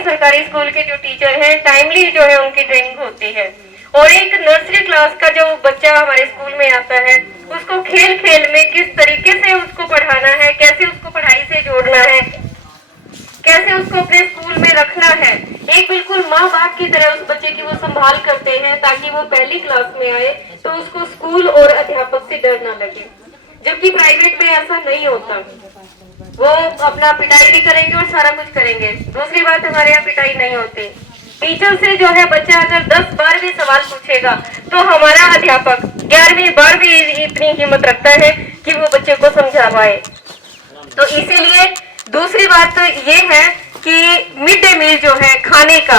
सभी सरकारी स्कूल के जो टीचर हैं टाइमली जो है उनकी ट्रेनिंग होती है। और एक नर्सरी क्लास का जो बच्चा हमारे स्कूल में आता है उसको खेल खेल में किस तरीके से उसको पढ़ाना है, कैसे उसको पढ़ाई से जोड़ना है, कैसे उसको अपने स्कूल में रखना है, एक बिल्कुल माँ बाप की तरह उस बच्चे की वो संभाल करते हैं ताकि वो पहली क्लास में आए तो उसको स्कूल और अध्यापक से डर ना लगे। जबकि प्राइवेट में ऐसा नहीं होता, वो अपना पिटाई भी करेंगे और सारा कुछ करेंगे। दूसरी बात, हमारे यहाँ पिटाई नहीं होती। टीचर से जो है बच्चा अगर 10 बार भी सवाल पूछेगा तो हमारा अध्यापक 11वीं बार भी इतनी हिम्मत रखता है कि वो बच्चे को समझा पाए। तो इसीलिए दूसरी बात तो ये है कि मिड डे मील जो है खाने का,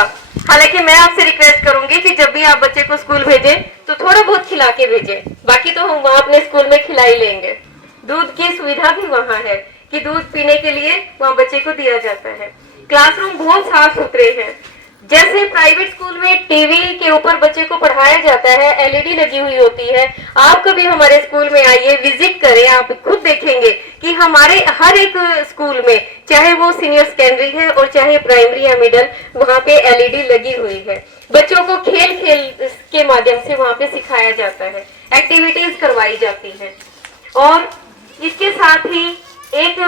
हालांकि मैं आपसे रिक्वेस्ट करूंगी कि जब भी आप बच्चे को स्कूल भेजें तो थोड़ा बहुत खिला के भेजें, बाकी तो हम वहाँ अपने स्कूल में खिला ही लेंगे। दूध की सुविधा भी वहाँ है कि दूध पीने के लिए वहाँ बच्चे को दिया जाता है। क्लासरूम बहुत साफ सुथरे हैं। जैसे प्राइवेट स्कूल में टीवी के ऊपर बच्चे को पढ़ाया जाता है, एलईडी लगी हुई होती है, आप कभी हमारे स्कूल में आइए, विजिट करें, आप खुद देखेंगे कि हमारे हर एक स्कूल में, चाहे वो सीनियर सेकेंडरी है और चाहे प्राइमरी या मिडिल, वहाँ पे एलईडी लगी हुई है। बच्चों को खेल खेल के माध्यम से वहाँ पे सिखाया जाता है, एक्टिविटीज करवाई जाती है। और इसके साथ ही एक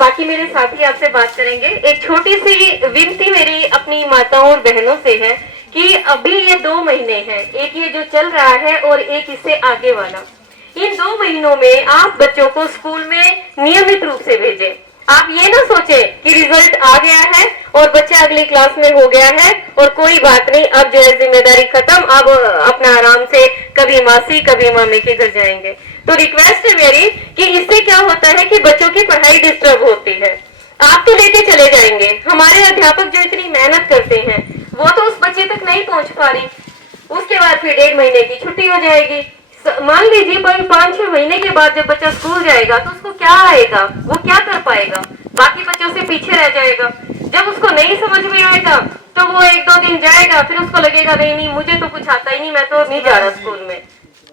बाकी मेरे साथी आपसे बात करेंगे। एक छोटी सी विनती मेरी अपनी माताओं और बहनों से है कि अभी ये 2 महीने हैं, एक ये जो चल रहा है और एक इससे आगे वाला, इन 2 महीनों में आप बच्चों को स्कूल में नियमित रूप से भेजें। आप ये ना सोचे कि रिजल्ट आ गया है और बच्चा अगली क्लास में हो गया है और कोई बात नहीं, अब जो है जिम्मेदारी खत्म, अब अपना आराम से कभी मासी कभी मामी के घर जाएंगे। तो रिक्वेस्ट है मेरी कि इससे क्या होता है कि बच्चों की पढ़ाई डिस्टर्ब होती है। आप तो लेके चले जाएंगे, हमारे अध्यापक जो इतनी मेहनत करते हैं वो तो उस बच्चे तक नहीं पहुंच पा रही। उसके बाद फिर 1.5 महीने की छुट्टी हो जाएगी। मान लीजिए 5-6 महीने के बाद जब बच्चा स्कूल जाएगा तो उसको क्या आएगा, वो क्या कर पाएगा, बाकी बच्चों से पीछे रह जाएगा। जब उसको नहीं समझ में आएगा तो वो 1-2 दिन जाएगा, फिर उसको लगेगा नहीं मुझे तो कुछ आता ही नहीं, मैं तो नहीं जा रहा स्कूल में।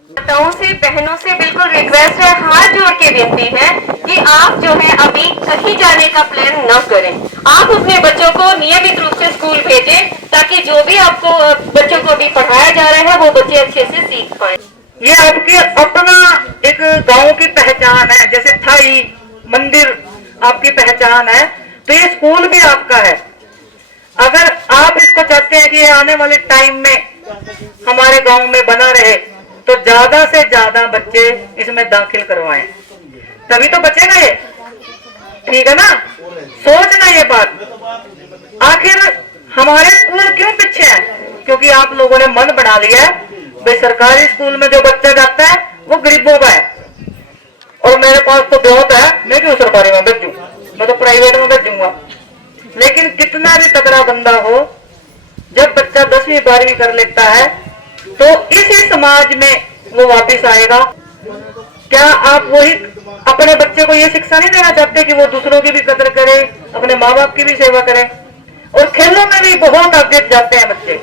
माताओं से बहनों से बिल्कुल रिक्वेस्ट है, हाथ जोड़ के विनती है कि आप जो है अभी कहीं जाने का प्लान न करें। आप अपने बच्चों को नियमित रूप से स्कूल भेजें ताकि जो भी आपको बच्चों को अभी पढ़ाया जा रहा है वो बच्चे अच्छे से सीख पाए। ये आपकी अपना एक गांव की पहचान है, जैसे थाई मंदिर आपकी पहचान है, तो ये स्कूल भी आपका है। अगर आप इसको चाहते हैं कि ये आने वाले टाइम में हमारे गांव में बना रहे तो ज्यादा से ज्यादा बच्चे इसमें दाखिल करवाएं, तभी तो बचेगा ये। ठीक है ना, सोचना ये बात। आखिर हमारे स्कूल क्यों पीछे है? क्योंकि आप लोगों ने मन बना लिया है भाई सरकारी स्कूल में जो बच्चा जाता है वो गरीबों का है और मेरे पास तो बहुत है, मैं क्यों सरकारी में भेजूं, मैं तो प्राइवेट में भेजूंगा। लेकिन कितना भी तगड़ा बंदा हो, जब बच्चा 10वीं 12वीं कर लेता है तो इसी समाज में वो वापस आएगा। क्या आप वही अपने बच्चे को ये शिक्षा नहीं देना चाहते कि वो दूसरों की भी कदर करे, अपने माँ बाप की भी सेवा करे? और खेलों में भी बहुत आगे जाते हैं बच्चे।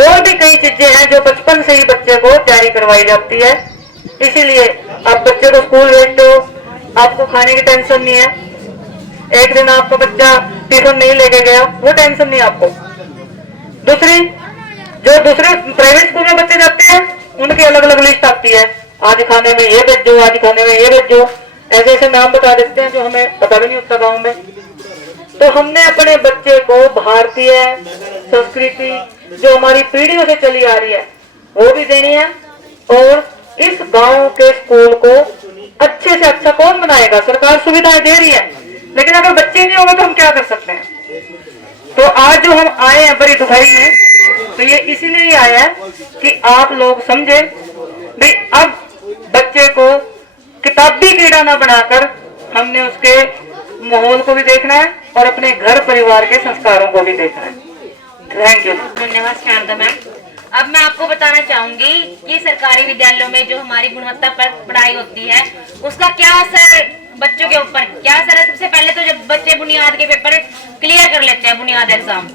और भी कई चीजें हैं जो बचपन से ही बच्चे को तैयारी करवाई जाती है। इसीलिए आप बच्चे को स्कूल भेजते हो, आपको खाने की टेंशन नहीं है। एक दिन आपका बच्चा टिफिन नहीं लेके गया, वो टेंशन नहीं आपको। दूसरी, जो दूसरे प्राइवेट स्कूल में बच्चे जाते हैं उनकी अलग अलग लिस्ट आती है, आज खाने में ये भेजो, आज खाने में ये भेजो, ऐसे ऐसे नाम बता देते हैं जो हमें पता भी नहीं होता गाँव में। तो हमने अपने बच्चे को भारतीय संस्कृति जो हमारी पीढ़ियों से चली आ रही है वो भी देनी है। और इस गांव के स्कूल को अच्छे से अच्छा कौन बनाएगा? सरकार सुविधाएं दे रही है, लेकिन अगर बच्चे नहीं होंगे तो हम क्या कर सकते हैं? तो आज जो हम आए हैं बड़ी दुखाई में, तो ये इसीलिए ही आया है कि आप लोग समझे भाई अब बच्चे को किताबी कीड़ा ना बनाकर हमने उसके माहौल को भी देखना है और अपने घर परिवार के संस्कारों को भी देखना है। Thank you. धन्यवाद शारदा मैम। अब मैं आपको बताना चाहूंगी कि सरकारी विद्यालयों में जो हमारी गुणवत्ता पर पढ़ाई होती है उसका क्या असर बच्चों के ऊपर क्या असर है। सबसे पहले तो जब बच्चे बुनियाद के पेपर क्लियर कर लेते हैं, बुनियाद एग्जाम,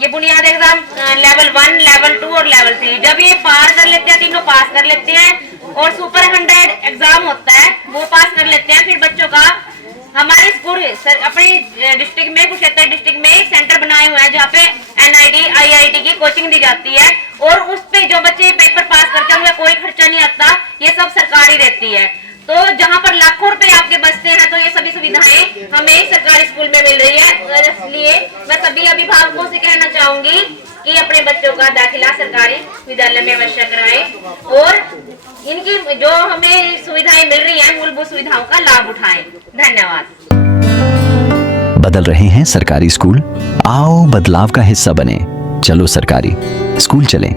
ये बुनियाद एग्जाम लेवल 1, लेवल 2 और लेवल 3, जब ये पार कर लेते हैं, तीनों पास कर लेते हैं और सुपर 100 एग्जाम होता है वो पास कर लेते हैं, फिर बच्चों का हमारे स्कूल सर अपने डिस्ट्रिक्ट में, कुरुक्षेत्र डिस्ट्रिक्ट में सेंटर बनाए हुए हैं जहाँ पे NIT IIT की कोचिंग दी जाती है, और उस पे जो बच्चे पेपर पास करते हैं उनका कोई खर्चा नहीं आता, ये सब सरकारी रहती है। तो जहाँ पर लाखों रुपए आपके बचते हैं, तो ये सभी सुविधाएं हमें सरकारी स्कूल में मिल रही है। इसलिए मैं सभी अभिभावकों से कहना चाहूंगी कि अपने बच्चों का दाखिला सरकारी विद्यालय में अवश्य कराएं और इनकी जो हमें सुविधाएं मिल रही हैं, मूलभूत सुविधाओं का लाभ उठाएं। धन्यवाद। बदल रहे हैं सरकारी स्कूल? आओ बदलाव का हिस्सा बने। चलो सरकारी स्कूल चलें।